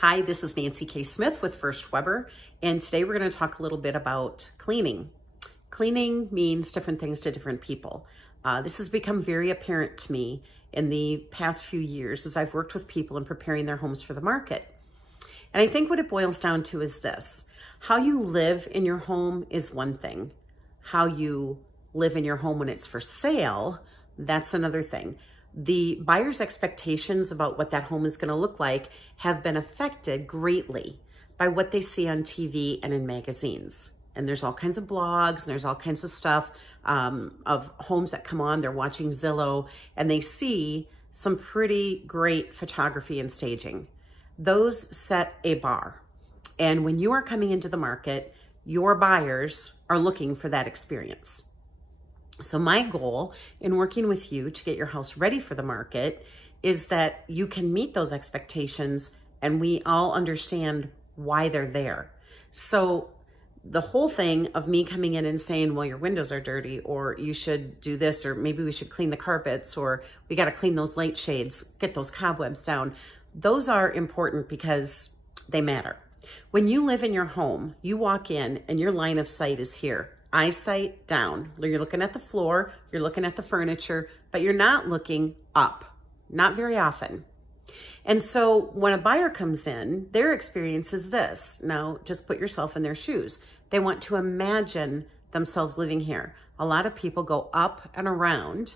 Hi, this is Nancy K. Smith with First Weber, and today we're going to talk a little bit about cleaning. Cleaning means different things to different people. This has become very apparent to me in the past few years as I've worked with people in preparing their homes for the market. And I think what it boils down to is this. How you live in your home is one thing. How you live in your home when it's for sale, that's another thing. The buyer's expectations about what that home is going to look like have been affected greatly by what they see on TV and in magazines. And there's all kinds of blogs and there's all kinds of stuff of homes that come on. They're watching Zillow and they see some pretty great photography and staging. Those set a bar. And when you are coming into the market, your buyers are looking for that experience. So my goal in working with you to get your house ready for the market is that you can meet those expectations and we all understand why they're there. So the whole thing of me coming in and saying, well, your windows are dirty, or you should do this, or maybe we should clean the carpets, or we got to clean those light shades, get those cobwebs down. Those are important because they matter. When you live in your home, you walk in and your line of sight is here. Eyesight down. You're looking at the floor, you're looking at the furniture, but you're not looking up, not very often. And so when a buyer comes in, their experience is this. Now, just put yourself in their shoes. They want to imagine themselves living here. A lot of people go up and around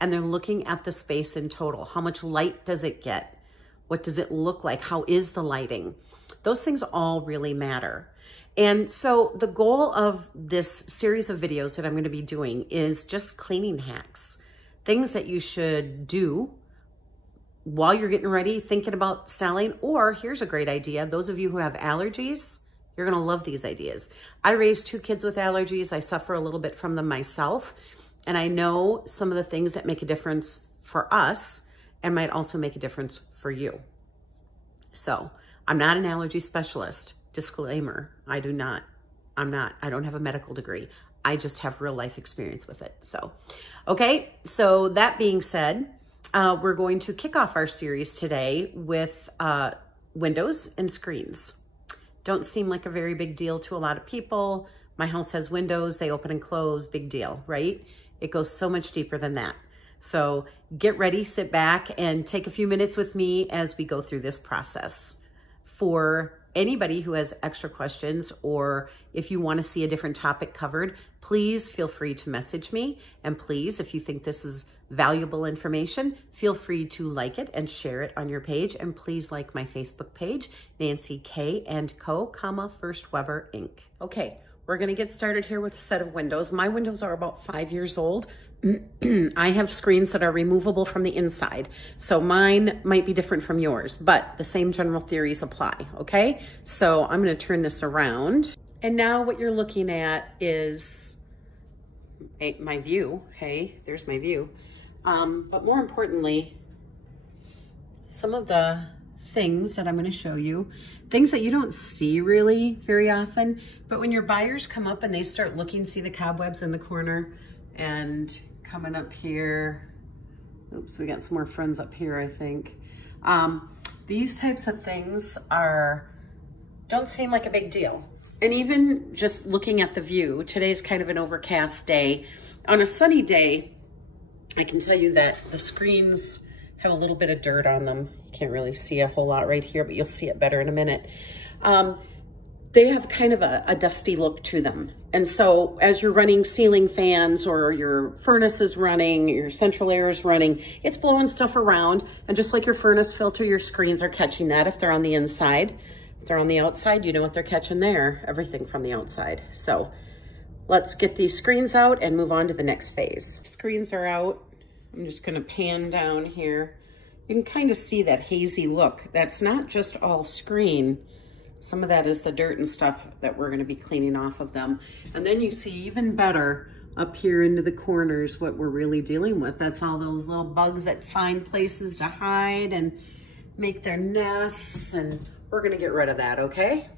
and they're looking at the space in total. How much light does it get? What does it look like? How is the lighting? Those things all really matter. And so the goal of this series of videos that I'm going to be doing is just cleaning hacks, things that you should do while you're getting ready, thinking about selling. Or here's a great idea. Those of you who have allergies, you're going to love these ideas. I raised 2 kids with allergies. I suffer a little bit from them myself. And I know some of the things that make a difference for us and might also make a difference for you. So I'm not an allergy specialist. Disclaimer, I don't have a medical degree. I just have real life experience with it. So, okay. So that being said, we're going to kick off our series today with windows and screens. Don't seem like a very big deal to a lot of people. My house has windows, they open and close, big deal, right? It goes so much deeper than that. So get ready, sit back and take a few minutes with me as we go through this process. For anybody who has extra questions, or if you want to see a different topic covered, please feel free to message me. And please, if you think this is valuable information, feel free to like it and share it on your page. And please like my Facebook page, Nancy K & Co, First Weber Inc. Okay, we're going to get started here with a set of windows. My windows are about 5 years old. I have screens that are removable from the inside. So mine might be different from yours, but the same general theories apply, okay? So I'm gonna turn this around. And now what you're looking at is my view. Hey, there's my view. But more importantly, some of the things that I'm gonna show you, things that you don't see really very often, but when your buyers come up and they start looking, see the cobwebs in the corner, and coming up here, oops, we got some more friends up here, I think. These types of things don't seem like a big deal. And even just looking at the view, today's kind of an overcast day. On a sunny day, I can tell you that the screens have a little bit of dirt on them. You can't really see a whole lot right here, but you'll see it better in a minute. They have kind of a dusty look to them. And so as you're running ceiling fans or your furnace is running, your central air is running, it's blowing stuff around. And just like your furnace filter, your screens are catching that if they're on the inside. If they're on the outside, you know what they're catching there, everything from the outside. So let's get these screens out and move on to the next phase. Screens are out. I'm just gonna pan down here. You can kind of see that hazy look. That's not just all screen. Some of that is the dirt and stuff that we're gonna be cleaning off of them. And then you see even better up here into the corners what we're really dealing with. That's all those little bugs that find places to hide and make their nests, and we're gonna get rid of that, okay?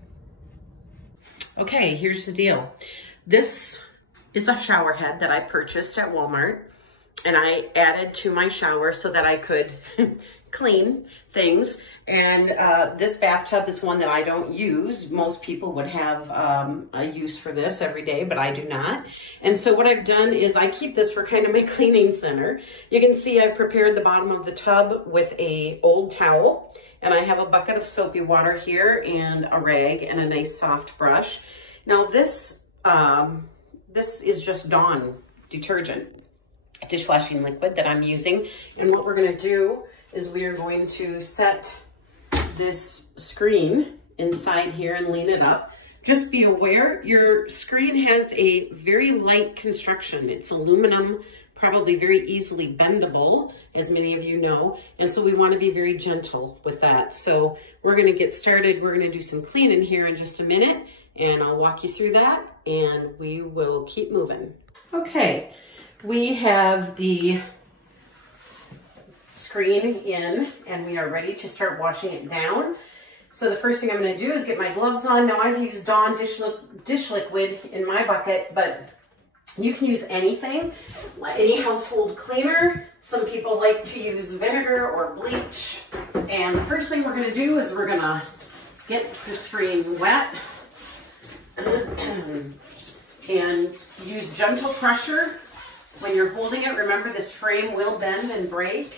Okay, here's the deal. This is a shower head that I purchased at Walmart, and I added to my shower so that I could clean things. And this bathtub is one that I don't use. Most people would have a use for this every day, but I do not. And so what I've done is I keep this for kind of my cleaning center. You can see I've prepared the bottom of the tub with a old towel, and I have a bucket of soapy water here and a rag and a nice soft brush. Now this is just Dawn detergent, dishwashing liquid that I'm using. And what we're gonna do is we are going to set this screen inside here and lean it up. Just be aware, your screen has a very light construction. It's aluminum, probably very easily bendable, as many of you know. And so we wanna be very gentle with that. So we're gonna get started. We're gonna do some cleaning here in just a minute, and I'll walk you through that, and we will keep moving. Okay, we have the screen in, and we are ready to start washing it down. So the first thing I'm going to do is get my gloves on. Now I've used Dawn dish liquid in my bucket, but you can use anything, any household cleaner. Some people like to use vinegar or bleach. And the first thing we're going to do is we're going to get the screen wet and use gentle pressure. When you're holding it, remember this frame will bend and break.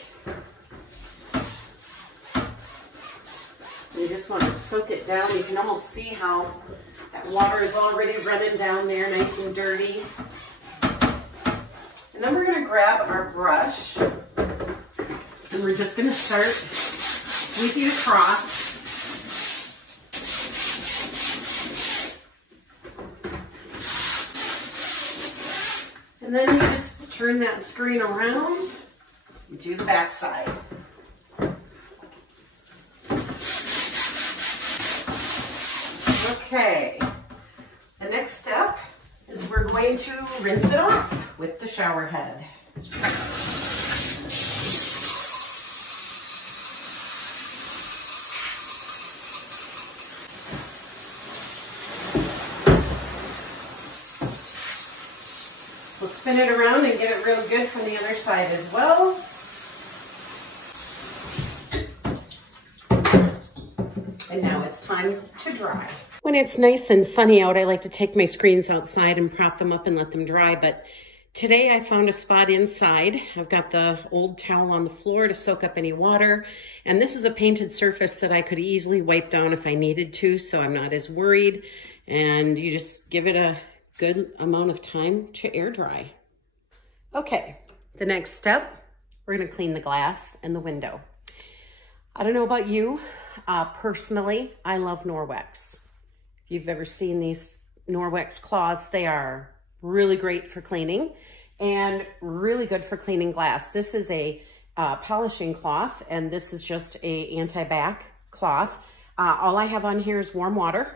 You just want to soak it down. You can almost see how that water is already running down there, nice and dirty. And then we're going to grab our brush, and we're just going to start sweeping across. And then you just turn that screen around and do the back side. Okay, the next step is we're going to rinse it off with the shower head. We'll spin it around and get it real good from the other side as well. And now it's time to dry. When it's nice and sunny out, I like to take my screens outside and prop them up and let them dry. But today I found a spot inside. I've got the old towel on the floor to soak up any water. And this is a painted surface that I could easily wipe down if I needed to, so I'm not as worried. And you just give it a good amount of time to air dry. Okay, the next step, we're gonna clean the glass and the window. I don't know about you, personally, I love Norwex. If you've ever seen these Norwex cloths, they are really great for cleaning and really good for cleaning glass. This is a polishing cloth, and this is just a anti-bac cloth. All I have on here is warm water.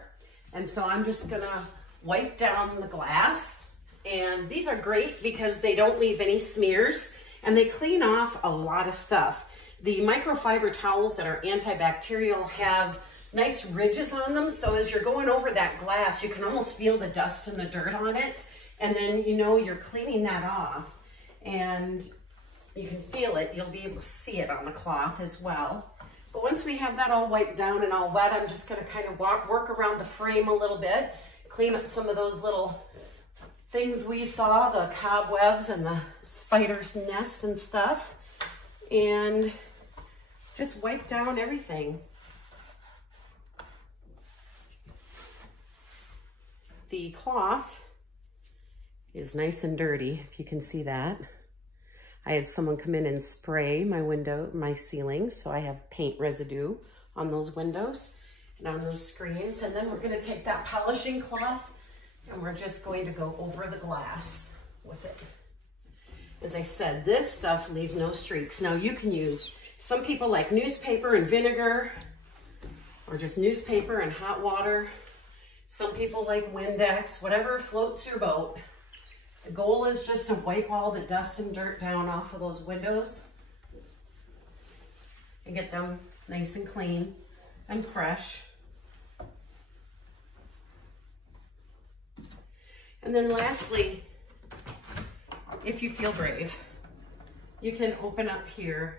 And so I'm just gonna wipe down the glass. And these are great because they don't leave any smears and they clean off a lot of stuff. The microfiber towels that are antibacterial have nice ridges on them. So as you're going over that glass, you can almost feel the dust and the dirt on it. And then, you know, you're cleaning that off and you can feel it. You'll be able to see it on the cloth as well. But once we have that all wiped down and all wet, I'm just gonna kind of work around the frame a little bit, clean up some of those little things we saw, the cobwebs and the spiders' nests and stuff, and just wipe down everything. The cloth is nice and dirty, if you can see that. I had someone come in and spray my ceiling, so I have paint residue on those windows and on those screens. And then we're gonna take that polishing cloth and we're just going to go over the glass with it. As I said, this stuff leaves no streaks. Now you can use, some people like newspaper and vinegar, or just newspaper and hot water. Some people like Windex, whatever floats your boat. The goal is just to wipe all the dust and dirt down off of those windows and get them nice and clean and fresh. And then lastly, if you feel brave, you can open up here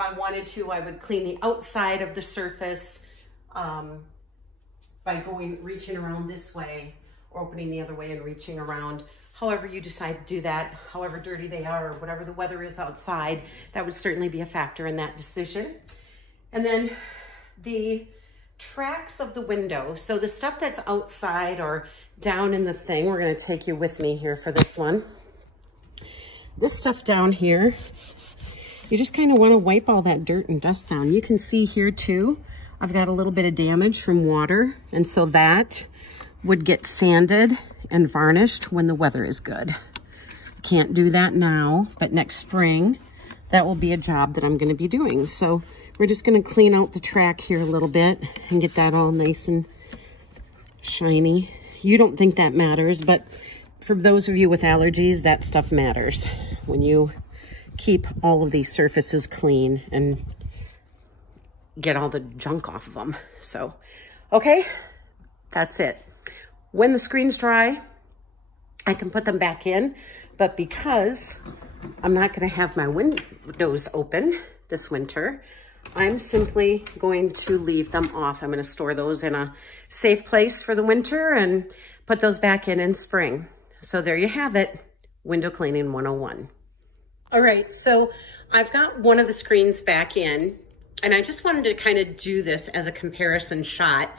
If I wanted to, I would clean the outside of the surface by reaching around this way, or opening the other way and reaching around. However you decide to do that, however dirty they are, or whatever the weather is outside, that would certainly be a factor in that decision. And then the tracks of the window. So the stuff that's outside or down in the thing, we're gonna take you with me here for this one. This stuff down here, you just kind of want to wipe all that dirt and dust down. You can see here too, I've got a little bit of damage from water, and so that would get sanded and varnished when the weather is good. Can't do that now, but next spring, that will be a job that I'm going to be doing. So we're just going to clean out the track here a little bit and get that all nice and shiny. You don't think that matters, but for those of you with allergies, that stuff matters when you keep all of these surfaces clean and get all the junk off of them. So, okay, that's it. When the screen's dry, I can put them back in, but because I'm not going to have my windows open this winter, I'm simply going to leave them off. I'm going to store those in a safe place for the winter and put those back in spring. So there you have it, window cleaning 101. All right, so I've got one of the screens back in, and I just wanted to kind of do this as a comparison shot.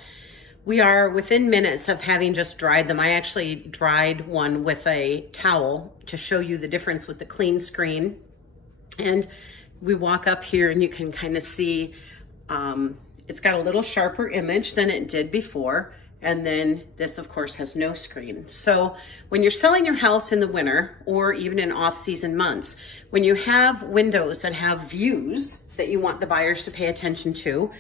We are within minutes of having just dried them. I actually dried one with a towel to show you the difference with the clean screen. And we walk up here and you can kind of see it's got a little sharper image than it did before. And then this, of course, has no screen. So when you're selling your house in the winter or even in off-season months, when you have windows that have views that you want the buyers to pay attention to,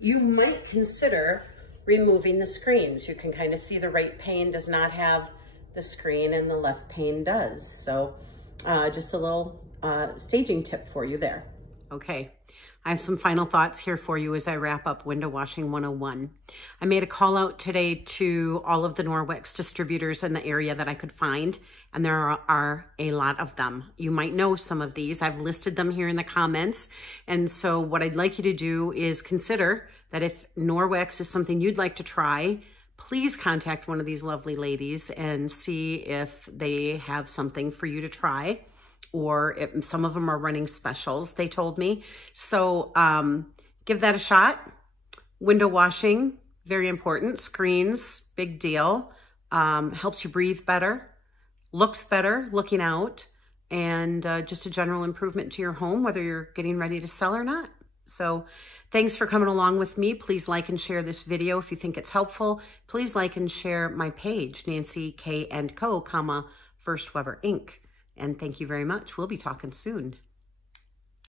you might consider removing the screens. You can kind of see the right pane does not have the screen and the left pane does. So just a little staging tip for you there. Okay. I have some final thoughts here for you as I wrap up Window Washing 101. I made a call out today to all of the Norwex distributors in the area that I could find, and there are a lot of them. You might know some of these. I've listed them here in the comments, and so what I'd like you to do is consider that if Norwex is something you'd like to try, please contact one of these lovely ladies and see if they have something for you to try. Or if some of them are running specials, they told me. So give that a shot. Window washing, very important. Screens, big deal. Helps you breathe better, looks better looking out, and just a general improvement to your home, whether you're getting ready to sell or not. So thanks for coming along with me. Please like and share this video if you think it's helpful. Please like and share my page, Nancy K & Co, First Weber Inc. And thank you very much. We'll be talking soon.